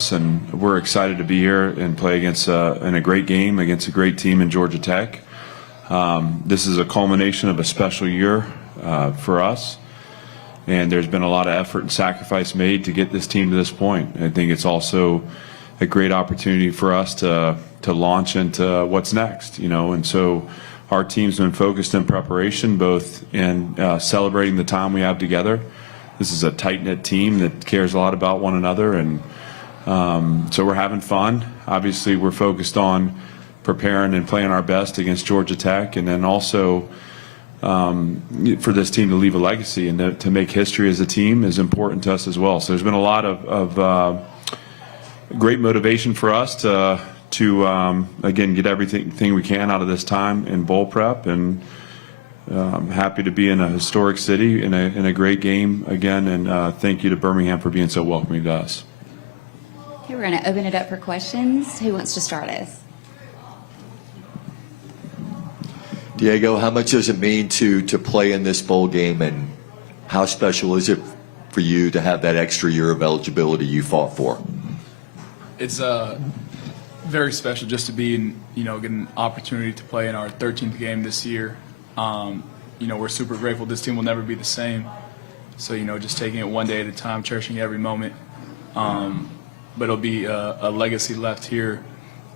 And we're excited to be here and play against in a great game against a great team in Georgia Tech. This is a culmination of a special year for us, and there's been a lot of effort and sacrifice made to get this team to this point. I think it's also a great opportunity for us to launch into what's next, and so our team's been focused in preparation, both in celebrating the time we have together. This is a tight-knit team that cares a lot about one another, and so we're having fun. Obviously, we're focused on preparing and playing our best against Georgia Tech, and then also for this team to leave a legacy and to make history as a team is important to us as well. So there's been a lot of great motivation for us to again get everything we can out of this time in bowl prep, and I'm happy to be in a historic city in a great game again, and thank you to Birmingham for being so welcoming to us. Okay, we're going to open it up for questions. Who wants to start us? Diego, how much does it mean to play in this bowl game, and how special is it for you to have that extra year of eligibility you fought for? It's very special just to be in, get an opportunity to play in our 13th game this year. We're super grateful. This team will never be the same. So, just taking it one day at a time, cherishing every moment. But it'll be a legacy left here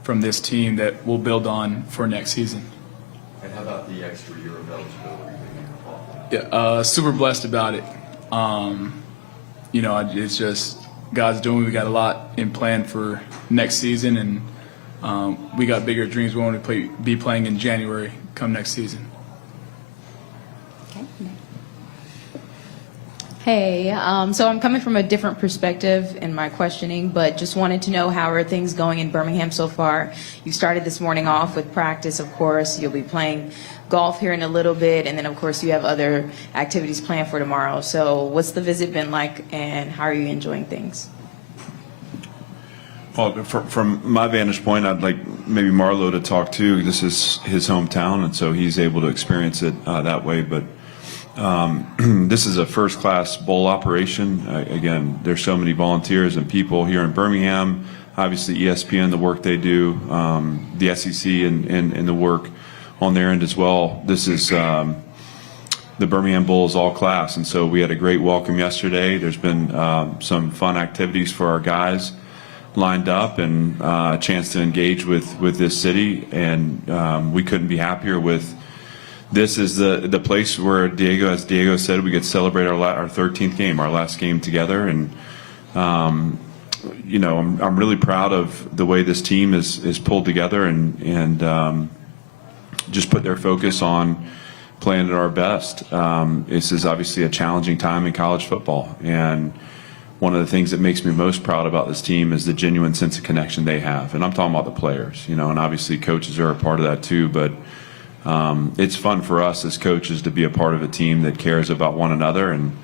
from this team that we'll build on for next season. And how about the extra year of eligibility? Yeah, super blessed about it. It's just God's doing. We got a lot in plan for next season, and we got bigger dreams. We want to be playing in January come next season. Okay. Hey, so I'm coming from a different perspective in my questioning, but just wanted to know, how are things going in Birmingham so far? You started this morning off with practice, of course. You'll be playing golf here in a little bit, and then, of course, you have other activities planned for tomorrow. So what's the visit been like, and how are you enjoying things? Well, from my vantage point, I'd like maybe Marlo to talk too. This is his hometown, and so he's able to experience it that way. But this is a first-class bowl operation. Again, there's so many volunteers and people here in Birmingham. Obviously, ESPN, the work they do, the SEC, and the work on their end as well. This is the Birmingham Bowl is all class, and so we had a great welcome yesterday. There's been some fun activities for our guys lined up, and a chance to engage with this city, and we couldn't be happier with. This is the place where as Diego said, we get to celebrate our 13th game, our last game together, and I'm really proud of the way this team is pulled together and just put their focus on playing at our best. This is obviously a challenging time in college football, and one of the things that makes me most proud about this team is the genuine sense of connection they have, and I'm talking about the players, and obviously coaches are a part of that too, but it's fun for us as coaches to be a part of a team that cares about one another. And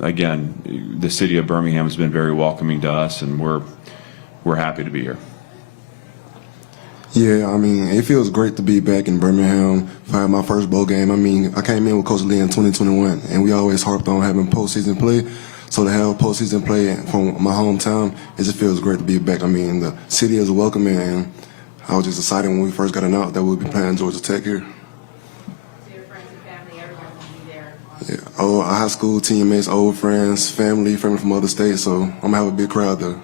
again, the city of Birmingham has been very welcoming to us, and we're happy to be here. Yeah, it feels great to be back in Birmingham for my first bowl game. I came in with Coach Lea in 2021, and we always harped on having postseason play. So to have postseason play from my hometown, it just feels great to be back. The city is welcoming, and I was just excited when we first got announced that we'll be playing Georgia Tech here. So your friends and family, everyone will be there. Yeah, our high school teammates, old friends, family from other states, so I'm going to have a big crowd there.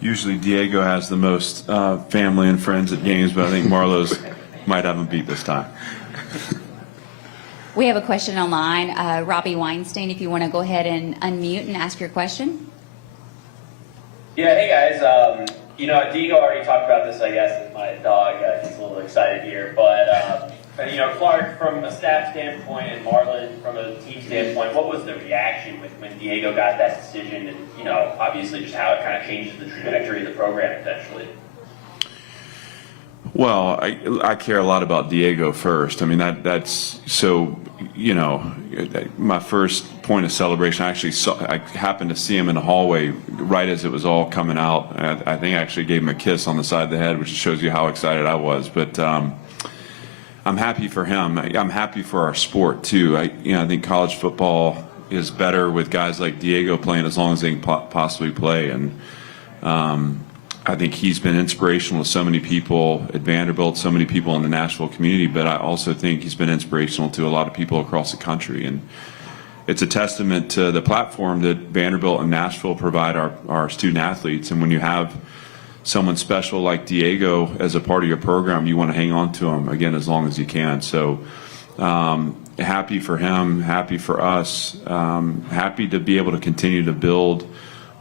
Usually Diego has the most family and friends at games, but I think Marlo's might have him beat this time. We have a question online. Robbie Weinstein, if you want to go ahead and unmute and ask your question. Yeah, hey guys. Diego already talked about this, I guess, with my dog. He's a little excited here. But, Clark, from a staff standpoint, and Marlon, from a team standpoint, what was the reaction when Diego got that decision, and, obviously just how it kind of changes the trajectory of the program potentially? Well, I care a lot about Diego first. That's so, my first point of celebration, I happened to see him in the hallway right as it was all coming out. I think I actually gave him a kiss on the side of the head, which shows you how excited I was. But I'm happy for him. I'm happy for our sport too. I think college football is better with guys like Diego playing as long as they can possibly play. And I think he's been inspirational to so many people at Vanderbilt, so many people in the Nashville community, but I also think he's been inspirational to a lot of people across the country. And it's a testament to the platform that Vanderbilt and Nashville provide our student athletes. And when you have someone special like Diego as a part of your program, you want to hang on to him, again, as long as you can. So happy for him, happy for us, happy to be able to continue to build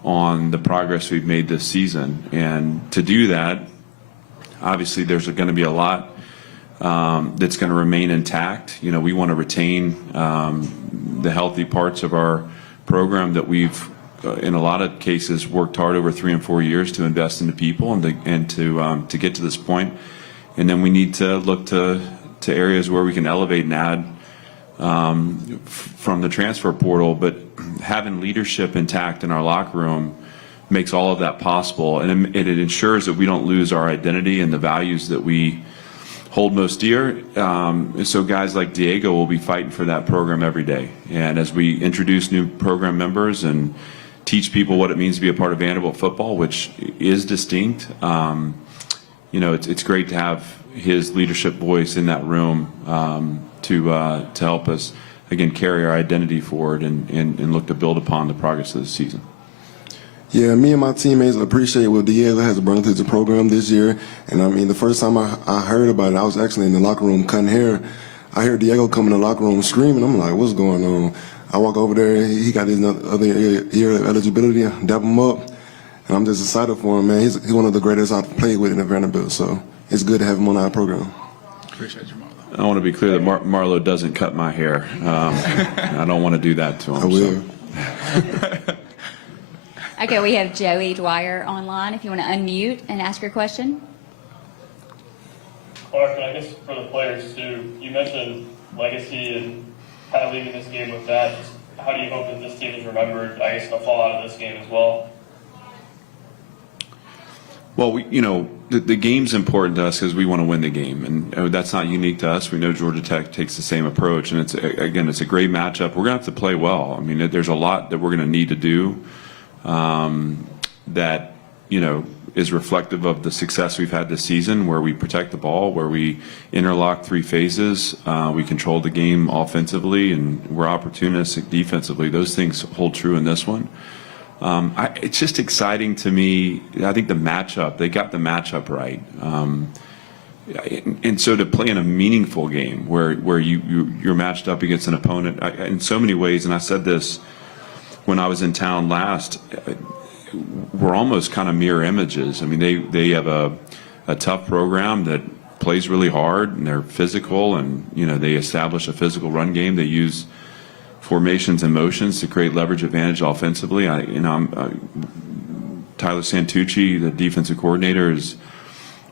on the progress we've made this season. And to do that, obviously there's going to be a lot that's going to remain intact. You know, we want to retain the healthy parts of our program that we've, in a lot of cases, worked hard over 3 and 4 years to invest into people and to get to this point. And then we need to look to areas where we can elevate and add from the transfer portal, but having leadership intact in our locker room makes all of that possible, and it ensures that we don't lose our identity and the values that we hold most dear. So guys like Diego will be fighting for that program every day, and as we introduce new program members and teach people what it means to be a part of Vanderbilt football, which is distinct, you know, it's great to have his leadership voice in that room to help us, again, carry our identity forward and look to build upon the progress of the season. Yeah, me and my teammates appreciate what Diego has brought to the program this year. And I mean, the first time I heard about it, I was actually in the locker room cutting hair. I heard Diego come in the locker room screaming. I'm like, what's going on? I walk over there, he got his other year eligibility, dap him up. And I'm just excited for him, man. He's one of the greatest I've played with in the Vanderbilt. So it's good to have him on our program. Appreciate you, Marlo. I want to be clear that Marlo doesn't cut my hair. I don't want to do that to him. I will. So. Okay, we have Joey Dwyer online. If you want to unmute and ask your question. Clark, and I guess for the players too, you mentioned legacy and kind of leaving this game with that. Just how do you hope that this team is remembered, I guess, in the fallout of this game as well? Well, you know, the game's important to us because we want to win the game, and that's not unique to us. We know Georgia Tech takes the same approach, and it's a great matchup. We're going to have to play well. I mean, there's a lot that we're going to need to do that, you know, is reflective of the success we've had this season, where we protect the ball, where we interlock 3 phases, we control the game offensively, and we're opportunistic defensively. Those things hold true in this one. It's just exciting to me. I think the matchup, they got the matchup right. And so to play in a meaningful game where you're matched up against an opponent in so many ways, and I said this when I was in town last, we're almost kind of mirror images. I mean, they have a tough program that plays really hard, and they're physical, and, you know, they establish a physical run game. They use formations and motions to create leverage advantage offensively. Tyler Santucci, the defensive coordinator,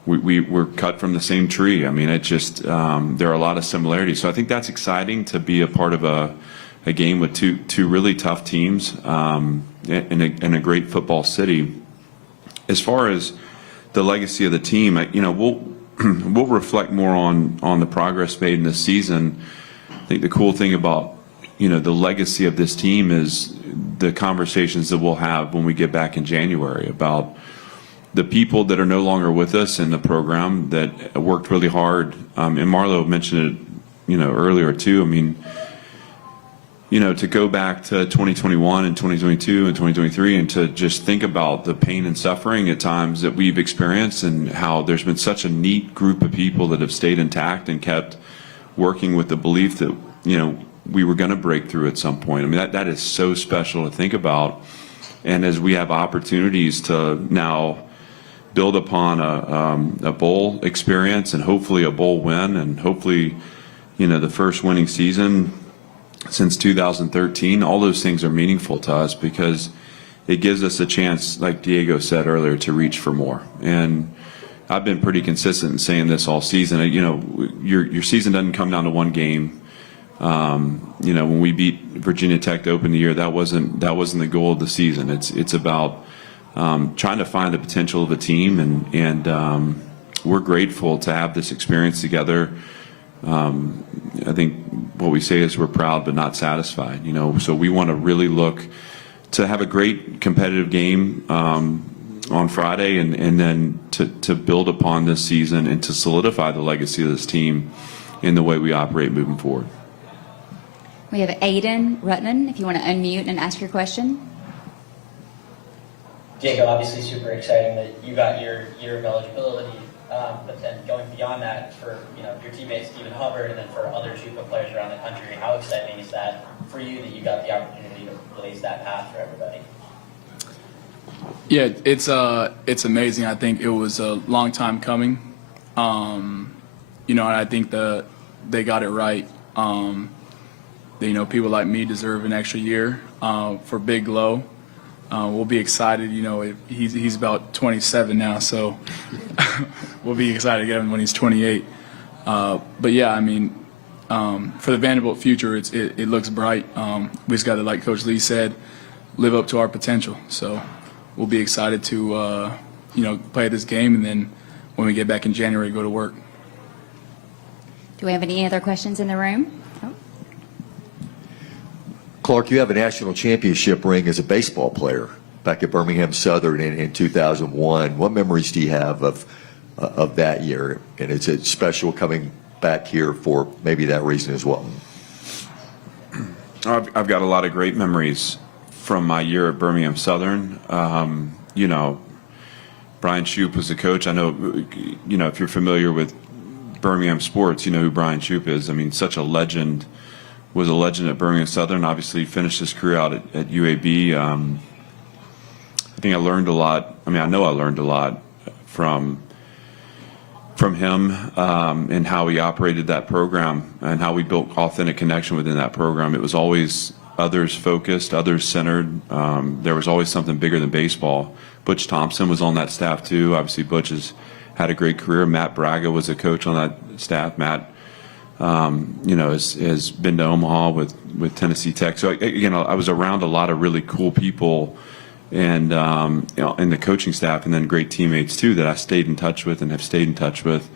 we're cut from the same tree. I mean, it just there are a lot of similarities. So I think that's exciting to be a part of a game with two really tough teams in a great football city. As far as the legacy of the team, you know, we'll reflect more on the progress made in this season. I think the cool thing about, you know, the legacy of this team is the conversations that we'll have when we get back in January about the people that are no longer with us in the program that worked really hard. And Marlo mentioned it, you know, earlier too. I mean, you know, to go back to 2021 and 2022 and 2023 and to just think about the pain and suffering at times that we've experienced, and how there's been such a neat group of people that have stayed intact and kept working with the belief that, you know, we were going to break through at some point. I mean, that is so special to think about. And as we have opportunities to now build upon a bowl experience and hopefully a bowl win, and hopefully, you know, the first winning season since 2013, all those things are meaningful to us because it gives us a chance, like Diego said earlier, to reach for more. And I've been pretty consistent in saying this all season. You know, your season doesn't come down to one game. You know, when we beat Virginia Tech to open the year, that wasn't the goal of the season. It's about trying to find the potential of a team, and we're grateful to have this experience together. I think what we say is we're proud but not satisfied. You know, so we want to really look to have a great competitive game on Friday, and then to build upon this season and to solidify the legacy of this team in the way we operate moving forward. We have Aiden Rutman, if you want to unmute and ask your question. Diego, obviously super exciting that you got your year of eligibility, but then going beyond that for your teammate Stephen Hubbard and then for other JUCO players around the country, how exciting is that for you that you got the opportunity to blaze that path for everybody? Yeah, it's amazing. I think it was a long time coming. And I think they got it right. People like me deserve an extra year for Big Low. We'll be excited. He's about 27 now, so we'll be excited to get him when he's 28. But yeah, for the Vanderbilt future, it looks bright. We just got to, like Coach Lee said, live up to our potential. So we'll be excited to play this game, and then when we get back in January, go to work. Do we have any other questions in the room? Oh. Clark, you have a national championship ring as a baseball player back at Birmingham Southern in 2001. What memories do you have of that year? And is it special coming back here for maybe that reason as well? I've got a lot of great memories from my year at Birmingham Southern. Brian Shoup was the coach. I know, if you're familiar with Birmingham sports, you know who Brian Shoup is. Such a legend. Was a legend at Birmingham Southern. Obviously, finished his career out at UAB. I think I learned a lot. I know I learned a lot from him and how he operated that program and how we built authentic connection within that program. It was always others focused, others centered. There was always something bigger than baseball. Butch Thompson was on that staff too. Obviously, Butch has had a great career. Matt Braga was a coach on that staff. Matt has been to Omaha with Tennessee Tech. So, I was around a lot of really cool people and, in the coaching staff, and then great teammates too that I stayed in touch with and have stayed in touch with.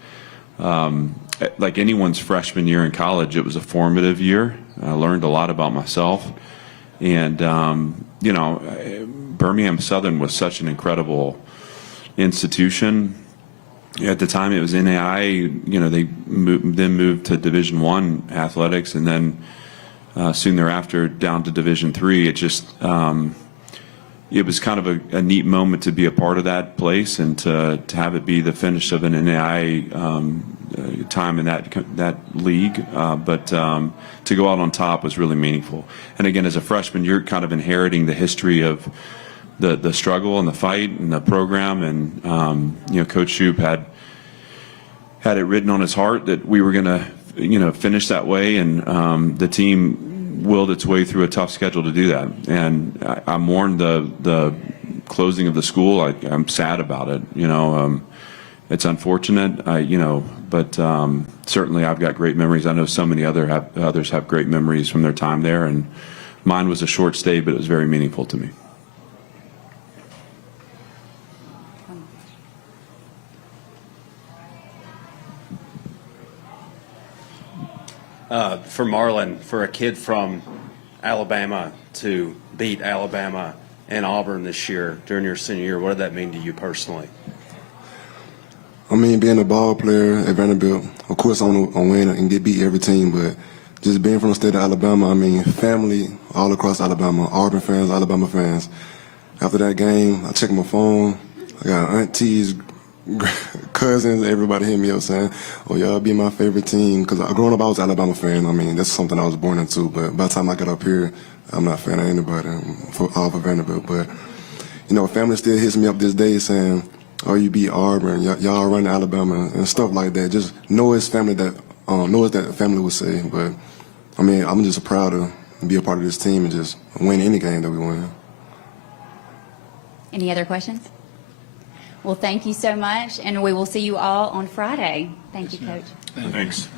Like anyone's freshman year in college, it was a formative year. I learned a lot about myself. And, Birmingham Southern was such an incredible institution. At the time, it was NAI. They moved to Division I athletics, and then soon thereafter down to Division III. It just it was kind of a neat moment to be a part of that place and to have it be the finish of an NAI time in that league. But to go out on top was really meaningful. And again, as a freshman, you're kind of inheriting the history of the struggle and the fight and the program, and Coach Shoup had it written on his heart that we were going to finish that way, and the team willed its way through a tough schedule to do that. And I mourned the closing of the school. I'm sad about it. It's unfortunate. But certainly I've got great memories. I know so many others have great memories from their time there, and mine was a short stay, but it was very meaningful to me. For Marlon, for a kid from Alabama to beat Alabama and Auburn this year during your senior year, what did that mean to you personally? Being a ball player at Vanderbilt, of course I want to win and get beat every team, but just being from the state of Alabama, family all across Alabama, Auburn fans, Alabama fans. After that game, I checked my phone. I got aunties, cousins, everybody hit me up saying, "Oh, y'all be my favorite team." Because growing up, I was an Alabama fan. That's something I was born into. But by the time I got up here, I'm not a fan of anybody all for Vanderbilt. But, family still hits me up this day saying, "Oh, you beat Auburn, y'all run to Alabama," and stuff like that. Just know it's family that family would say. But, I'm just proud to be a part of this team and just win any game that we win. Any other questions? Well, thank you so much, and we will see you all on Friday. Thank you, Coach. Thanks.